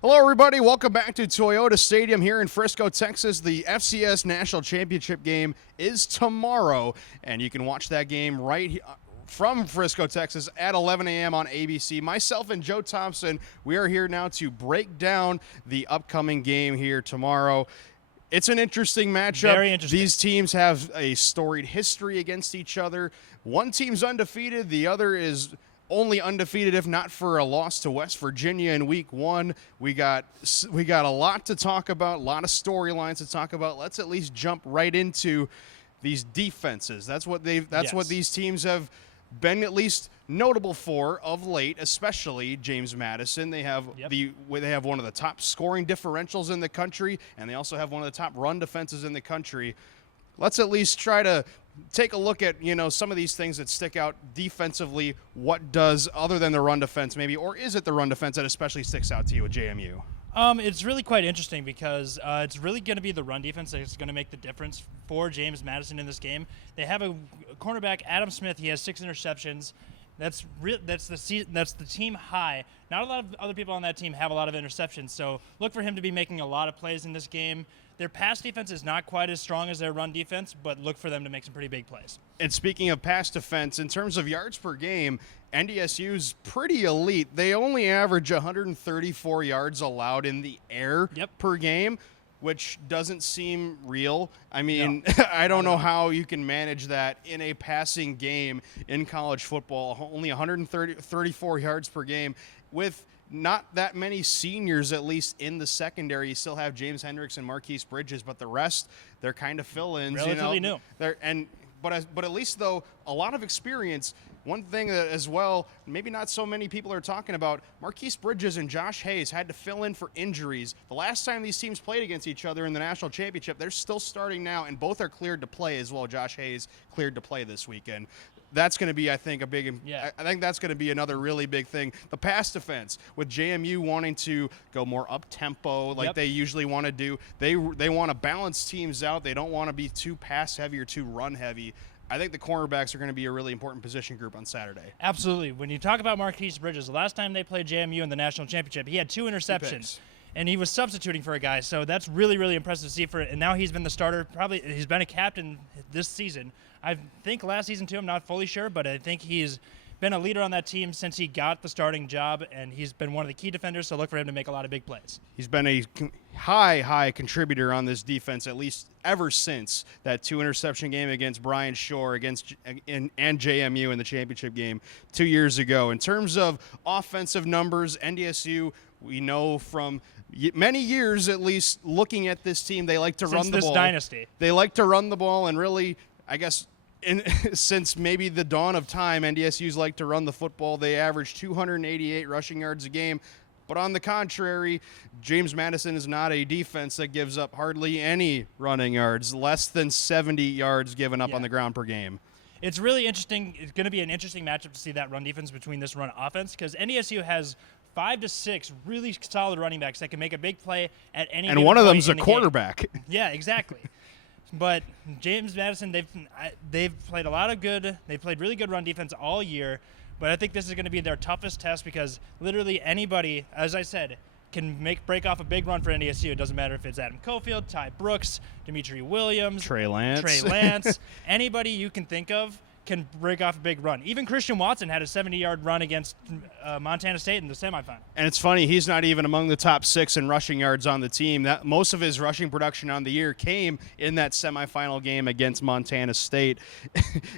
Hello, everybody. Welcome back to Toyota Stadium here in Frisco, Texas. The FCS National Championship Game is tomorrow, and you can watch that game from Frisco, Texas at 11 a.m. on ABC. Myself and Joe Thompson, we are here now to break down the upcoming game here tomorrow. It's an interesting matchup. Very interesting. These teams have a storied history against each other. One team's undefeated. The other is only undefeated if not for a loss to West Virginia in week 1. We got a lot to talk about, a lot of storylines to talk about. Let's at least jump right into these defenses. That's what these teams have been at least notable for of late, especially James Madison. They have one of the top scoring differentials in the country, and they also have one of the top run defenses in the country. Let's at least try to take a look at, some of these things that stick out defensively. What does, other than the run defense maybe, or is it the run defense that especially sticks out to you at JMU? It's really quite interesting because it's really going to be the run defense that's going to make the difference for James Madison in this game. They have a cornerback, Adam Smith. He has 6 interceptions. That's the team high. Not a lot of other people on that team have a lot of interceptions, so look for him to be making a lot of plays in this game. Their pass defense is not quite as strong as their run defense, but look for them to make some pretty big plays. And speaking of pass defense, in terms of yards per game, NDSU's pretty elite. They only average 134 yards allowed in the air per game, which doesn't seem real. I mean, no. I don't know how you can manage that in a passing game in college football. Only 134 yards per game with not that many seniors, at least in the secondary. You still have James Hendricks and Marquise Bridges, but the rest, they're kind of fill-ins. Relatively new. But at least, though, a lot of experience. One thing that as well, maybe not so many people are talking about, Marquise Bridges and Josh Hayes had to fill in for injuries. The last time these teams played against each other in the national championship, they're still starting now, and both are cleared to play as well. Josh Hayes cleared to play this weekend. That's going to be, I think, I think that's going to be another really big thing. The pass defense, with JMU wanting to go more up-tempo like they usually want to do. They want to balance teams out. They don't want to be too pass-heavy or too run-heavy. I think the cornerbacks are going to be a really important position group on Saturday. Absolutely. When you talk about Marquise Bridges, the last time they played JMU in the national championship, he had 2 interceptions. And he was substituting for a guy, so that's really, really impressive to see for it. And now he's been the starter. Probably he's been a captain this season. I think last season too. I'm not fully sure, but I think he's been a leader on that team since he got the starting job, and he's been one of the key defenders. So look for him to make a lot of big plays. He's been a high contributor on this defense, at least ever since that 2 interception game against Brian Shore and JMU in the championship game 2 years ago. In terms of offensive numbers, NDSU, we know from many years at least looking at this team, they like to run the ball. Since this dynasty. They like to run the ball, and really, I guess, since maybe the dawn of time, NDSU's like to run the football. They average 288 rushing yards a game. But on the contrary, James Madison is not a defense that gives up hardly any running yards, less than 70 yards given up on the ground per game. It's really interesting. It's going to be an interesting matchup to see that run defense between this run offense, because NDSU has 5 to 6 really solid running backs that can make a big play at any. And one of them's a quarterback. Yeah, exactly. But James Madison, they've played they've played really good run defense all year. But I think this is going to be their toughest test because literally anybody, as I said, can break off a big run for NDSU. It doesn't matter if it's Adam Cofield, Ty Brooks, Dimitri Williams, Trey Lance. Anybody you can think of can break off a big run. Even Christian Watson had a 70-yard run against Montana State in the semifinal. And it's funny, he's not even among the top 6 in rushing yards on the team. That most of his rushing production on the year came in that semifinal game against Montana State.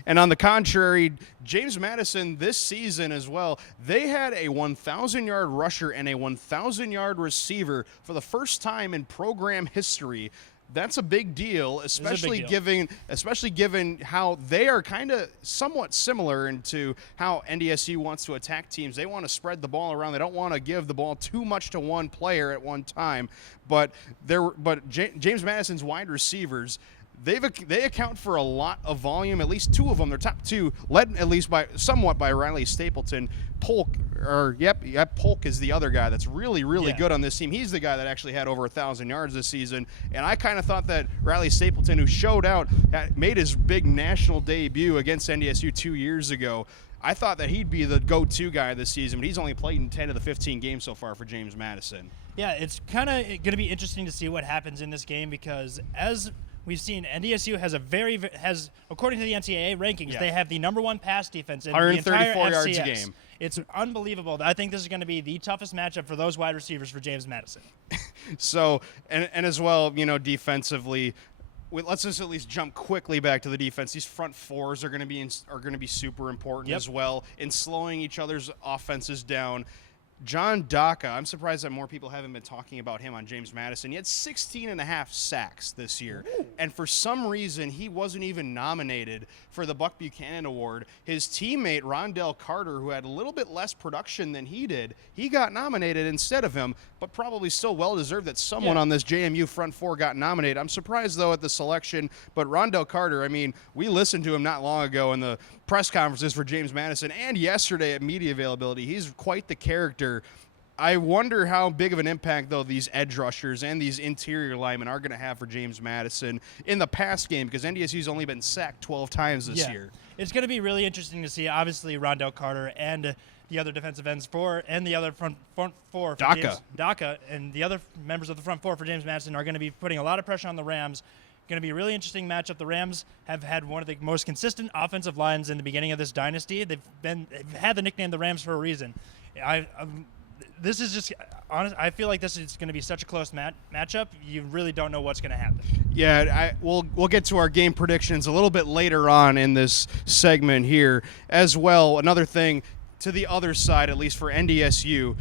And on the contrary, James Madison this season as well, they had a 1,000-yard rusher and a 1,000-yard receiver for the first time in program history. That's a big deal, especially given how they are kind of somewhat similar into how NDSU wants to attack teams. They want to spread the ball around. They don't want to give the ball too much to one player at one time. But James Madison's wide receivers, they account for a lot of volume. At least 2 of them, their top 2, led at least somewhat by Riley Stapleton. Polk is the other guy that's really good on this team. He's the guy that actually had over 1,000 yards this season. And I kind of thought that Riley Stapleton, who showed out, made his big national debut against NDSU 2 years ago. I thought that he'd be the go-to guy this season, but he's only played in 10 of the 15 games so far for James Madison. Yeah, it's kind of going to be interesting to see what happens in this game because as we've seen, NDSU has according to the NCAA rankings, they have the #1 pass defense in the entire 134 FCS. yards a game. It's unbelievable. I think this is going to be the toughest matchup for those wide receivers for James Madison. So, and as well, defensively, let's just at least jump quickly back to the defense. These front fours are going to be super important as well in slowing each other's offenses down. John Dakota, I'm surprised that more people haven't been talking about him on James Madison. He had 16.5 sacks this year. Ooh. And for some reason, he wasn't even nominated for the Buck Buchanan Award. His teammate, Rondell Carter, who had a little bit less production than he did, he got nominated instead of him, but probably still well-deserved that someone on this JMU front four got nominated. I'm surprised, though, at the selection, but Rondell Carter, I mean, we listened to him not long ago in the press conferences for James Madison and yesterday at media availability. He's quite the character. I wonder how big of an impact, though, these edge rushers and these interior linemen are going to have for James Madison in the past game because NDSU's only been sacked 12 times this year. It's going to be really interesting to see, obviously, Rondell Carter and the other defensive ends and the other front four for Dakota and the other members of the front four for James Madison are going to be putting a lot of pressure on the Rams. Going to be a really interesting matchup. The Rams have had one of the most consistent offensive lines in the beginning of this dynasty. They've had the nickname the Rams for a reason. This is just honest. I feel like this is going to be such a close matchup. You really don't know what's going to happen. Yeah, we'll get to our game predictions a little bit later on in this segment here as well. Another thing to the other side, at least for NDSU.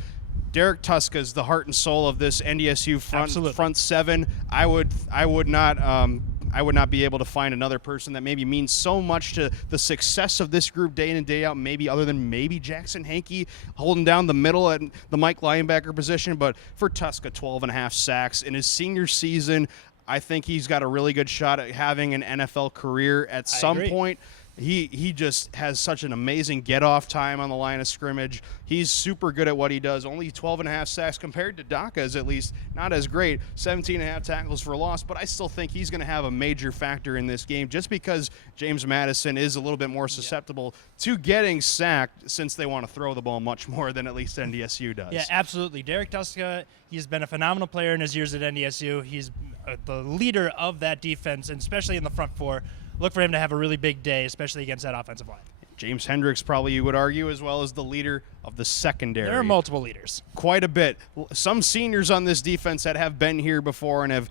Derek Tuska is the heart and soul of this NDSU front seven. I would not be able to find another person that maybe means so much to the success of this group day in and day out, maybe other than maybe Jackson Hankey holding down the middle at the Mike linebacker position. But for Tuska, 12.5 sacks in his senior season. I think he's got a really good shot at having an NFL career at some point. He just has such an amazing get-off time on the line of scrimmage. He's super good at what he does. Only 12.5 sacks compared to Daca's, at least, not as great. 17.5 tackles for loss, but I still think he's going to have a major factor in this game just because James Madison is a little bit more susceptible to getting sacked since they want to throw the ball much more than at least NDSU does. Yeah, absolutely. Derek Tuska, he's been a phenomenal player in his years at NDSU. He's the leader of that defense, and especially in the front four. Look for him to have a really big day, especially against that offensive line. James Hendricks probably, you would argue, as well as the leader of the secondary. There are multiple leaders. Quite a bit. Some seniors on this defense that have been here before and have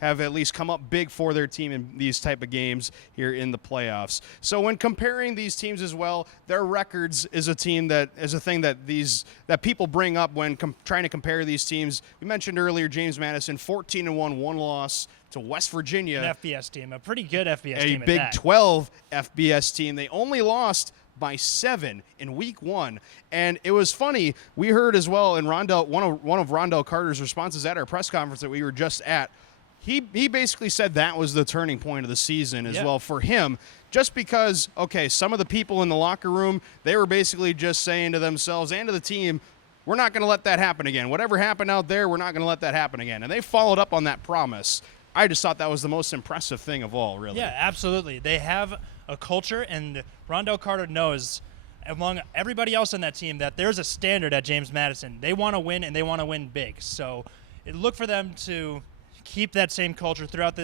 at least come up big for their team in these type of games here in the playoffs. So when comparing these teams as well, their records is a thing that people bring up when trying to compare these teams. We mentioned earlier James Madison 14-1, one loss to West Virginia. An FBS team, a pretty good FBS team. A Big 12 FBS team. They only lost by 7 in week 1. And it was funny. We heard as well in one of Rondell Carter's responses at our press conference that we were just at. He basically said that was the turning point of the season as well for him, just because, some of the people in the locker room, they were basically just saying to themselves and to the team, we're not going to let that happen again. Whatever happened out there, we're not going to let that happen again. And they followed up on that promise. I just thought that was the most impressive thing of all, really. Yeah, absolutely. They have a culture, and Rondell Carter knows, among everybody else on that team, that there's a standard at James Madison. They want to win, and they want to win big. So look for them to keep that same culture throughout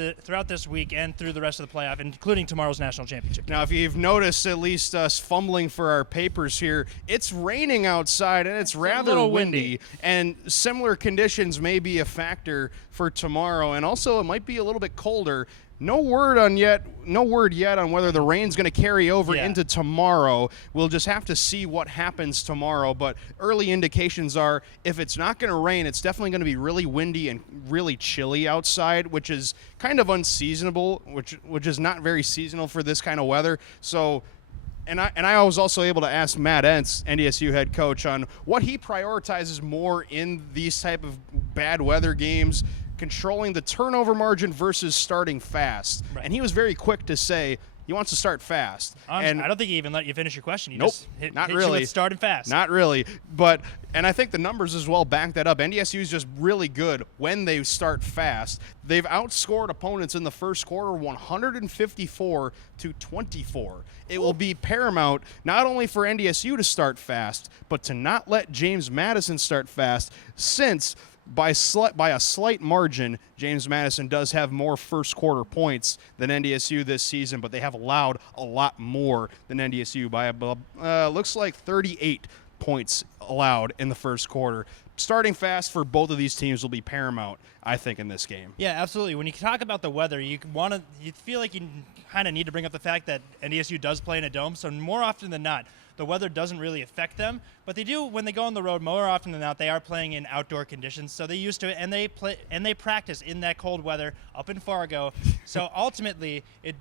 this week and through the rest of the playoff, including tomorrow's national championship game. Now, if you've noticed, at least us fumbling for our papers here, it's raining outside and it's rather windy. And similar conditions may be a factor for tomorrow, and also it might be a little bit colder. No word yet on whether the rain's going to carry over into tomorrow. We'll just have to see what happens tomorrow. But early indications are if it's not going to rain, it's definitely going to be really windy and really chilly outside, which is kind of unseasonable, which is not very seasonal for this kind of weather. So, and I was also able to ask Matt Entz, NDSU head coach, on what he prioritizes more in these type of bad weather games. Controlling the turnover margin versus starting fast. Right. And he was very quick to say, He wants to start fast. Honestly, And I don't think he even let you finish your question. You Nope, just hit not you really. with starting fast. Not really. And I think the numbers as well back that up. NDSU is just really good when they start fast. They've outscored opponents in the first quarter 154-24. It will be paramount not only for NDSU to start fast, but to not let James Madison start fast, since by a slight margin, James Madison does have more first quarter points than NDSU this season, but they have allowed a lot more than NDSU by looks like 38 points allowed in the first quarter. Starting fast for both of these teams will be paramount, I think, in this game. Yeah, absolutely. When you talk about the weather, you feel like you kind of need to bring up the fact that NDSU does play in a dome, so more often than not, the weather doesn't really affect them, but they do when they go on the road. More often than not, they are playing in outdoor conditions, so they used to it, and they practice in that cold weather up in Fargo. So ultimately, it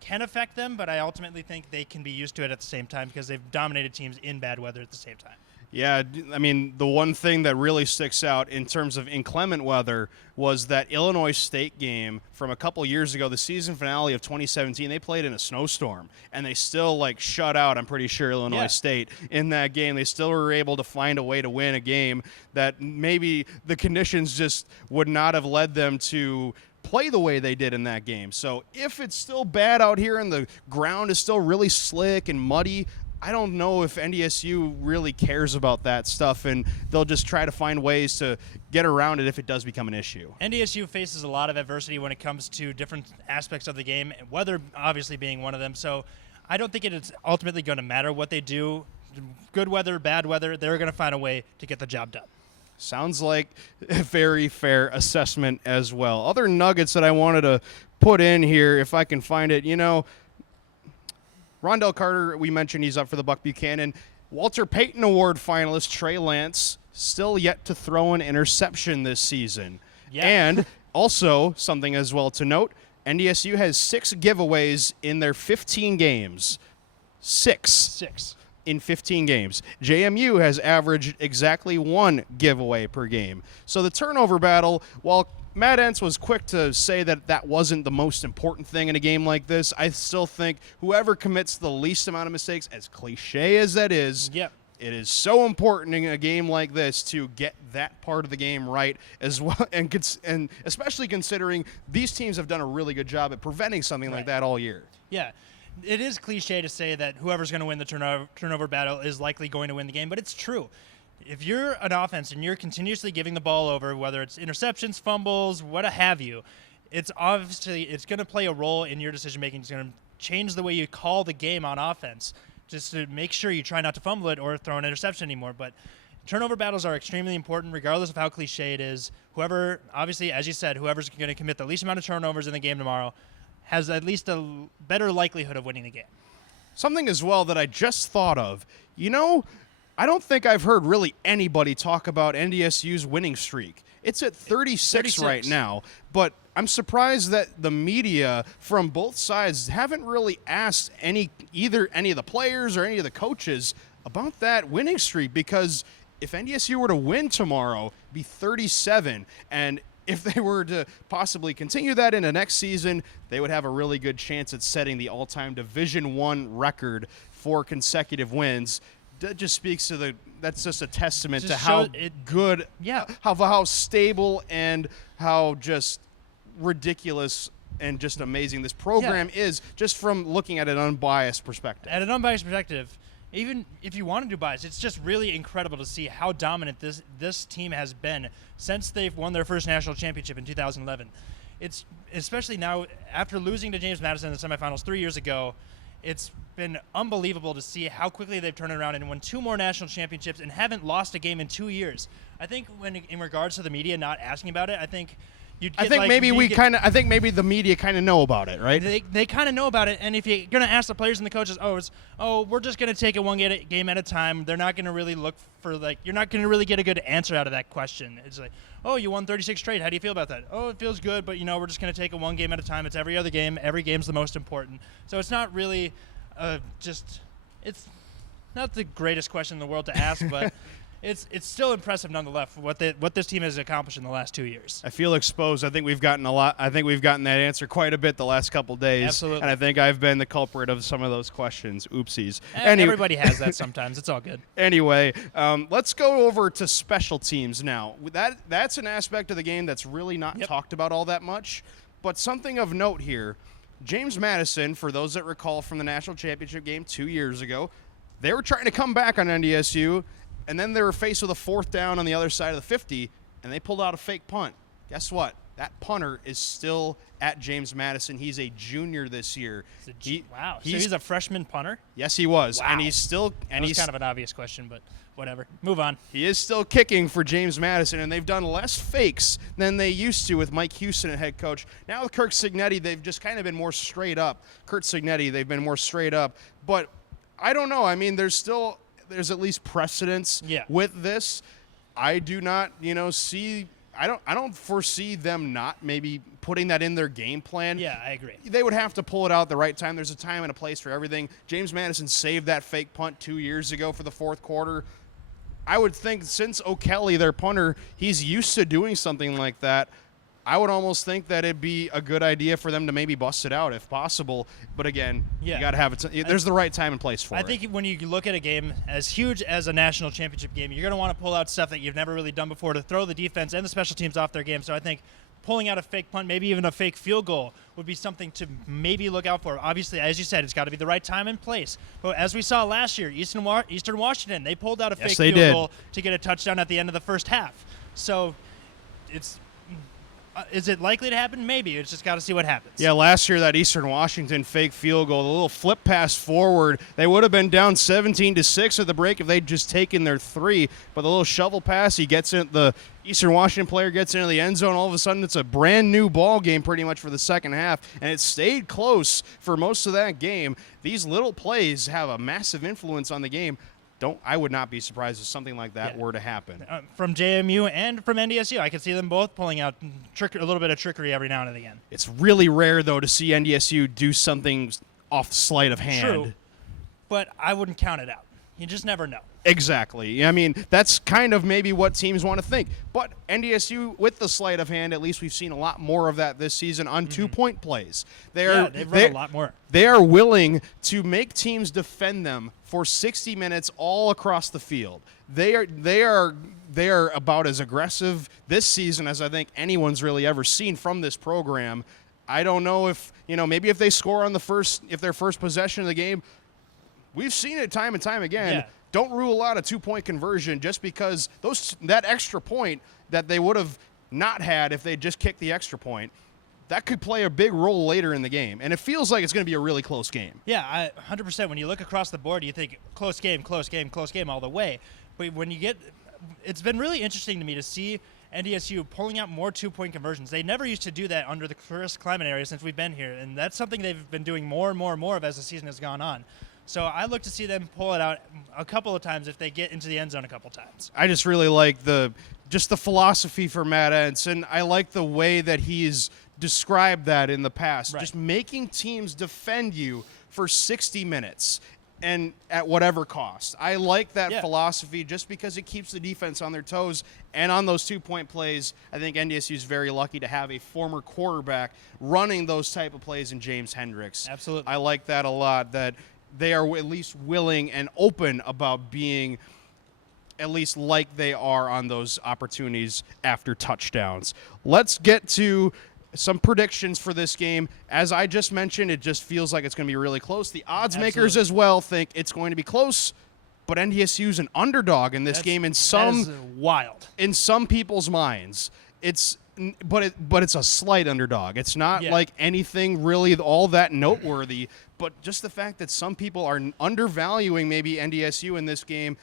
can affect them, but I ultimately think they can be used to it at the same time because they've dominated teams in bad weather at the same time. Yeah, I mean, the one thing that really sticks out in terms of inclement weather was that Illinois State game from a couple years ago, the season finale of 2017. They played in a snowstorm, and they still, shut out, I'm pretty sure, Illinois State in that game. They still were able to find a way to win a game that maybe the conditions just would not have led them to play the way they did in that game. So if it's still bad out here and the ground is still really slick and muddy, I don't know if NDSU really cares about that stuff, and they'll just try to find ways to get around it if it does become an issue. NDSU faces a lot of adversity when it comes to different aspects of the game, weather obviously being one of them. So I don't think it is ultimately going to matter what they do. Good weather, bad weather, they're going to find a way to get the job done. Sounds like a very fair assessment as well. Other nuggets that I wanted to put in here, if I can find it, Rondell Carter, we mentioned he's up for the Buck Buchanan. Walter Payton Award finalist Trey Lance, still yet to throw an interception this season. Yeah. And also, something as well to note, NDSU has 6 giveaways in their 15 games. 6 in 15 games. JMU has averaged exactly 1 giveaway per game. So the turnover battle, while Matt Entz was quick to say that that wasn't the most important thing in a game like this, I still think whoever commits the least amount of mistakes, as cliche as that is, Yep. It is so important in a game like this to get that part of the game right as well, and especially considering these teams have done a really good job at preventing something like that all year. Yeah. It is cliche to say that whoever's going to win the turnover battle is likely going to win the game, but it's true. If you're an offense and you're continuously giving the ball over, whether it's interceptions, fumbles, what have you, it's going to play a role in your decision making. It's going to change the way you call the game on offense, just to make sure you try not to fumble it or throw an interception anymore. But turnover battles are extremely important, regardless of how cliche it is. Whoever, obviously, as you said, whoever's going to commit the least amount of turnovers in the game tomorrow has at least a better likelihood of winning the game. Something as well that I just thought of, I don't think I've heard really anybody talk about NDSU's winning streak. It's at 36 right now, but I'm surprised that the media from both sides haven't really asked either any of the players or any of the coaches about that winning streak, because if NDSU were to win tomorrow, it'd be 37, and if they were to possibly continue that into next season, they would have a really good chance at setting the all-time Division I record for consecutive wins. That just speaks to that's just a testament to how good, how stable and how just ridiculous and just amazing this program is, just from looking at an unbiased perspective. At an unbiased perspective, even if you want to do bias, it's just really incredible to see how dominant this team has been since they've won their first national championship in 2011. It's especially now after losing to James Madison in the semifinals 3 years ago. It's been unbelievable to see how quickly they've turned it around and won 2 more national championships and haven't lost a game in 2 years. I think in regards to the media not asking about it, I think you'd get I think maybe the media kind of know about it, right? They kind of know about it, and if you're going to ask the players and the coaches, we're just going to take it one game at a time. They're not going to really look for, you're not going to really get a good answer out of that question. It's like, you won 36 straight. How do you feel about that? It feels good, but, we're just going to take it one game at a time. It's every other game. Every game's the most important. So it's not really it's not the greatest question in the world to ask, but it's still impressive nonetheless for what this team has accomplished in the last 2 years. I feel exposed. I think we've gotten that answer quite a bit the last couple days. Absolutely. And I think I've been the culprit of some of those questions. Oopsies. Everybody has that sometimes. It's all good. Anyway, let's go over to special teams now. That's an aspect of the game that's really not talked about all that much. But something of note here, James Madison, for those that recall from the National Championship Game 2 years ago, they were trying to come back on NDSU, and then they were faced with a 4th down on the other side of the 50, and they pulled out a fake punt. Guess what? That punter is still at James Madison. He's a junior this year. Wow. So he's a freshman punter? Yes, he was. Wow. And he's still – That was kind of an obvious question, but whatever. Move on. He is still kicking for James Madison, and they've done less fakes than they used to with Mike Houston at head coach. Now with Kirk Cignetti, they've just kind of been more straight up. Kurt Cignetti, they've been more straight up. But I don't know. I mean, there's at least precedence with this. I do not, see – I don't foresee them not maybe putting that in their game plan. Yeah, I agree. They would have to pull it out at the right time. There's a time and a place for everything. James Madison saved that fake punt 2 years ago for the 4th quarter. I would think since O'Kelly, their punter, he's used to doing something like that. I would almost think that it'd be a good idea for them to maybe bust it out if possible. But again, you got to have it. There's the right time and place for it. I think when you look at a game as huge as a national championship game, you're going to want to pull out stuff that you've never really done before to throw the defense and the special teams off their game. So I think pulling out a fake punt, maybe even a fake field goal, would be something to maybe look out for. Obviously, as you said, it's got to be the right time and place. But as we saw last year, Eastern Washington, they pulled out a fake field goal to get a touchdown at the end of the first half. So is it likely to happen? Maybe. It's just got to see what happens. Yeah, last year that Eastern Washington fake field goal, the little flip pass forward, they would have been down 17-6 at the break if they'd just taken their 3. But the little shovel pass, the Eastern Washington player gets into the end zone. All of a sudden, it's a brand new ball game pretty much for the second half, and it stayed close for most of that game. These little plays have a massive influence on the game. I would not be surprised if something like that were to happen. From JMU and from NDSU, I could see them both pulling out a little bit of trickery every now and again. It's really rare, though, to see NDSU do something off sleight of hand. True, but I wouldn't count it out. You just never know. Exactly. I mean, that's kind of maybe what teams want to think. But NDSU, with the sleight of hand, at least we've seen a lot more of that this season on 2-point plays. They've run a lot more. They are willing to make teams defend them for 60 minutes all across the field. They are about as aggressive this season as I think anyone's really ever seen from this program. I don't know if, maybe if they score on their first possession of the game. We've seen it time and time again. Yeah. Don't rule out a 2-point conversion just because that extra point that they would have not had if they just kicked the extra point, that could play a big role later in the game. And it feels like it's going to be a really close game. Yeah, 100%. When you look across the board, you think close game all the way. But when it's been really interesting to me to see NDSU pulling out more 2-point conversions. They never used to do that under the Chris Kleiman area since we've been here, and that's something they've been doing more and more and more of as the season has gone on. So I look to see them pull it out a couple of times if they get into the end zone a couple times. I just really like the philosophy for Matt Ensign. I like the way that he's described that in the past. Right. Just making teams defend you for 60 minutes and at whatever cost. I like that philosophy just because it keeps the defense on their toes. And on those 2-point plays, I think NDSU is very lucky to have a former quarterback running those type of plays in James Hendricks. Absolutely. I like that a lot, that they are at least willing and open about being at least like they are on those opportunities after touchdowns. Let's get to some predictions for this game. As I just mentioned, it just feels like it's going to be really close. The odds makers as well think it's going to be close, but NDSU's an underdog in this game in some people's minds. But it's a slight underdog. It's not like anything really all that noteworthy, but just the fact that some people are undervaluing maybe NDSU in this game.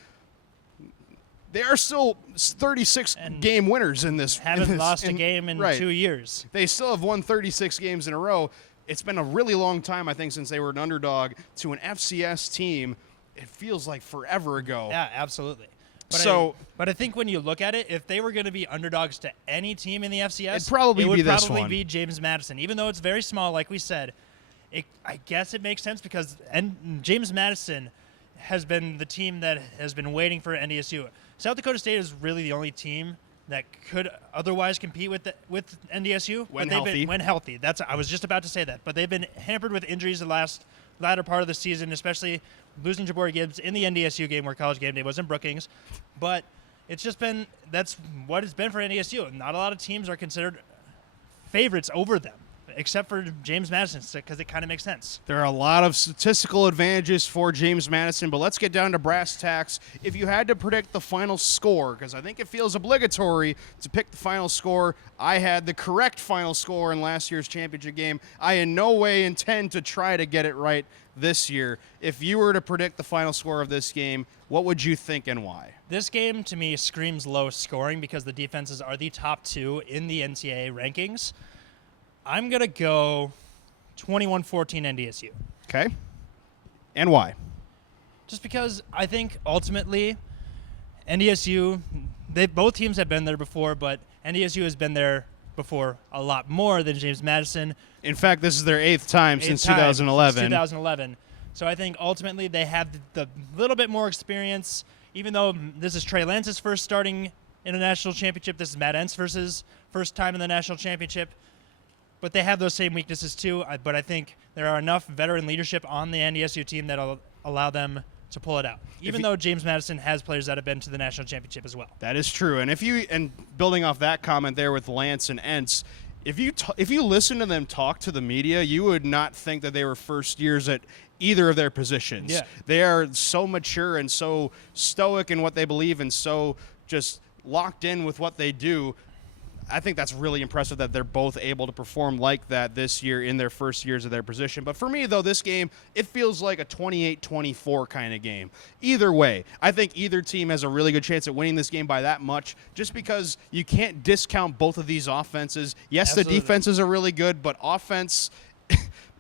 They are still 36-game winners in this. Haven't lost a game in 2 years. They still have won 36 games in a row. It's been a really long time, I think, since they were an underdog to an FCS team. It feels like forever ago. Yeah, absolutely. But I think when you look at it, if they were going to be underdogs to any team in the FCS, it would probably be James Madison. Even though it's very small, like we said, I guess it makes sense because James Madison has been the team that has been waiting for NDSU. South Dakota State is really the only team that could otherwise compete with NDSU when but healthy. When healthy. I was just about to say that, but they've been hampered with injuries the latter part of the season, especially losing Jabari Gibbs in the NDSU game where College Game Day was in Brookings. But it's just been that's what it's been for NDSU. Not a lot of teams are considered favorites over them, except for James Madison, because it kind of makes sense. There are a lot of statistical advantages for James Madison, but let's get down to brass tacks. If you had to predict the final score, because I think it feels obligatory to pick the final score, I had the correct final score in last year's championship game. I in no way intend to try to get it right this year. If you were to predict the final score of this game, what would you think and why? This game, to me, screams low scoring because the defenses are the top 2 in the NCAA rankings. I'm going to go 21-14 NDSU. Okay. And why? Just because I think ultimately NDSU, both teams have been there before, but NDSU has been there before a lot more than James Madison. In fact, this is their 8th time since 2011. Since 2011. So I think ultimately they have the little bit more experience, even though this is Trey Lance's first starting in a national championship. This is Matt Ent's first time in the national championship. But they have those same weaknesses too. But I think there are enough veteran leadership on the NDSU team that will allow them to pull it out. Even though James Madison has players that have been to the national championship as well. That is true. And building off that comment there with Lance and Entz, if you listen to them talk to the media, you would not think that they were first years at either of their positions. Yeah. They are so mature and so stoic in what they believe and so just locked in with what they do. I think that's really impressive that they're both able to perform like that this year in their first years of their position. But for me, though, this game, it feels like a 28-24 kind of game. Either way, I think either team has a really good chance at winning this game by that much just because you can't discount both of these offenses. Yes, Absolutely. The defenses are really good, but offense,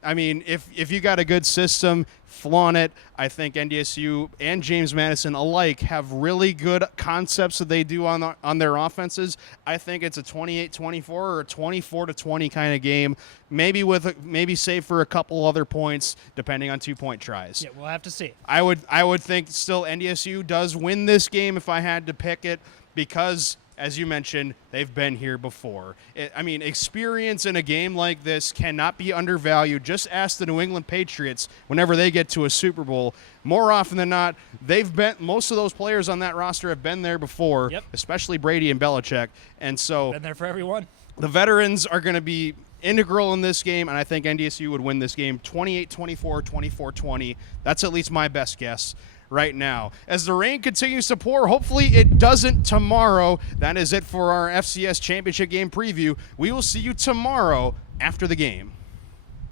I mean, if you got a good system, flaunt it. I think NDSU and James Madison alike have really good concepts that they do on their offenses. I think it's a 28-24 or a 24-20 kind of game, maybe save for a couple other points depending on 2-point tries. Yeah, we'll have to see. I would think still NDSU does win this game if I had to pick it because, as you mentioned, they've been here before. Experience in a game like this cannot be undervalued. Just ask the New England Patriots whenever they get to a Super Bowl. More often than not, most of those players on that roster have been there before, Yep. especially Brady and Belichick. And so Been there for everyone. the veterans are going to be integral in this game, and I think NDSU would win this game 28-24, 24-20. That's at least my best guess right now. As the rain continues to pour, hopefully it doesn't tomorrow. That is it for our FCS Championship Game preview. We will see you tomorrow after the game.